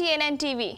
TNN TV۔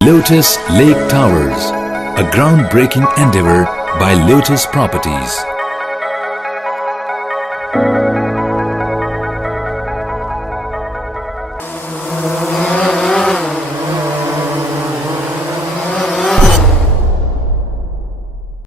Lotus Lake Towers, a groundbreaking endeavor by Lotus Properties.